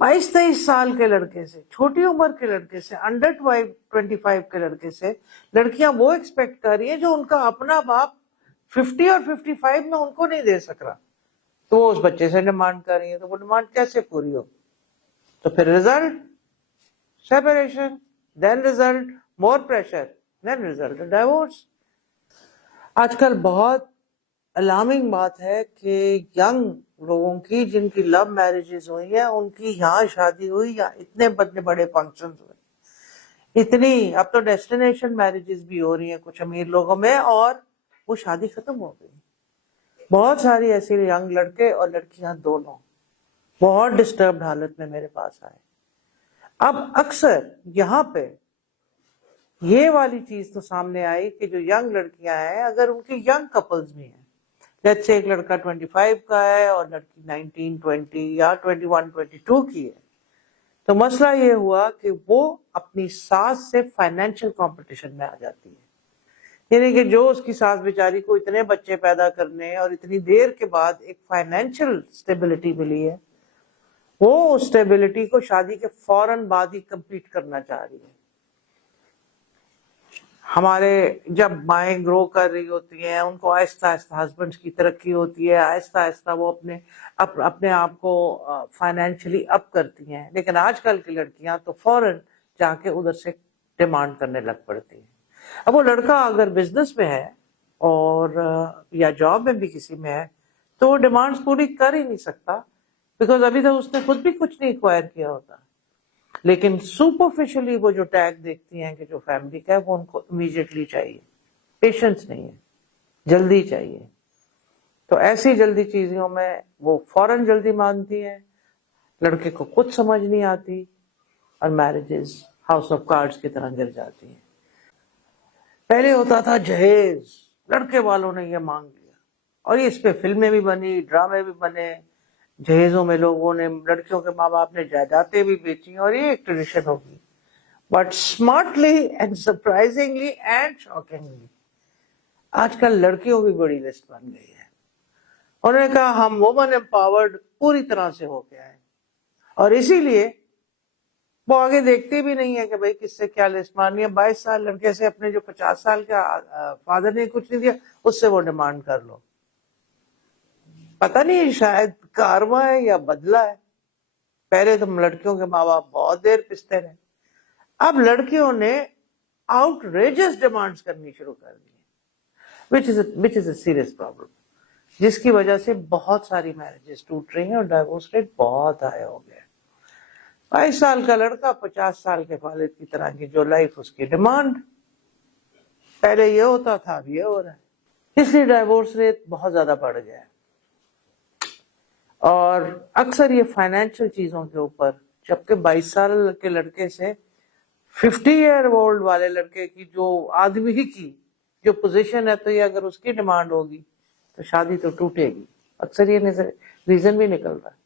22-23 साल के लड़के से, छोटी उम्र के लड़के से, अंडर 25 के लड़के से लड़कियां वो एक्सपेक्ट कर रही है जो उनका अपना बाप 50 और 55 में उनको नहीं दे सक रहा, तो वो उस बच्चे से डिमांड कर रही है, तो वो डिमांड कैसे पूरी हो? तो फिर result separation, then result more pressure, then result divorce. आजकल बहुत अलार्मिंग बात है कि यंग लोगों की जिनकी लव मैरिजेस हुई है, उनकी यहाँ शादी हुई या इतने बड़े बड़े फंक्शंस हुए, इतनी, अब तो डेस्टिनेशन मैरिजेस भी हो रही हैं कुछ अमीर लोगों में, और वो शादी खत्म हो गई। बहुत सारी ऐसी यंग लड़के और लड़कियां दोनों बहुत डिस्टर्ब्ड हालत में मेरे पास आए। अब अक्सर यहाँ पे ये वाली चीज तो सामने आई कि जो यंग लड़कियां हैं, अगर उनके यंग कपल्स भी हैं, लेट्स से एक लड़का 25 का है और लड़की 19, 20 या 21, 22 की है, तो मसला ये हुआ कि वो अपनी सास से फाइनेंशियल कंपटीशन में आ जाती है। यानी कि जो उसकी सास बेचारी को इतने बच्चे पैदा करने और इतनी देर के बाद एक फाइनेंशियल स्टेबिलिटी मिली है, वो उस स्टेबिलिटी को शादी के फौरन बाद ही कंप्लीट करना चाह रही है। हमारे जब माएँ ग्रो कर रही होती हैं, उनको आहिस्ता आहिस्ता हस्बैंड की तरक्की होती है, आहिस्ता आहिस्ता वो अपने आप को फाइनेंशियली अप करती हैं, लेकिन आजकल की लड़कियां तो फौरन जाके उधर से डिमांड करने लग पड़ती हैं। अब वो लड़का अगर बिजनेस में है और या जॉब में भी किसी में है, तो वो डिमांड्स पूरी कर ही नहीं सकता, बिकॉज अभी तक उसने खुद भी कुछ नहीं एक्वायर किया होता। लेकिन सुपरफिशियली वो जो टैग देखती हैं कि जो फैमिली का है, वो उनको इमीडिएटली चाहिए, पेशेंस नहीं है, जल्दी चाहिए। तो ऐसी जल्दी चीजों में वो फौरन जल्दी मानती है, लड़के को कुछ समझ नहीं आती, और मैरिजेस हाउस ऑफ कार्ड्स की तरह गिर जाती हैं। पहले होता था जहेज, लड़के वालों ने ये मांग लिया, और इस पे फिल्में भी बनी, ड्रामे भी बने, जहेजों में लोगों ने, लड़कियों के माँ बाप ने जायदादें भी बेची, और ये एक ट्रेडिशन होगी। But smartly and surprisingly and shockingly आजकल लड़कियों की बड़ी लिस्ट बन गई है। उन्होंने कहा हम वुमन एम्पावर्ड पूरी तरह से हो गया है, और इसीलिए वो आगे देखती भी नहीं है कि भाई किससे क्या लिस्ट मारनी है। 22 साल लड़के से अपने जो 50 साल का फादर ने कुछ नहीं दिया, उससे वो डिमांड कर लो। पता नहीं शायद कारवा है या बदला है। पहले तो लड़कियों के माँ बाप बहुत देर पिसते रहे, अब लड़कियों ने आउटरेजियस डिमांड्स करनी शुरू कर दी है, which is a serious problem, जिसकी वजह से बहुत सारी मैरिजेस टूट रही हैं और डाइवोर्स रेट बहुत हाई हो गया। 22 साल का लड़का 50 साल के वालिद की तरह की जो लाइफ, उसकी डिमांड। पहले ये होता था, अब ये हो रहा है, इसलिए डाइवोर्स रेट बहुत ज्यादा बढ़ गया है। और अक्सर ये फाइनेंशियल चीजों के ऊपर, जबकि 22 साल के लड़के से 50 ईयर ओल्ड वाले लड़के की, जो आदमी की जो पोजीशन है, तो ये अगर उसकी डिमांड होगी तो शादी तो टूटेगी। अक्सर ये रीजन भी निकल रहा है।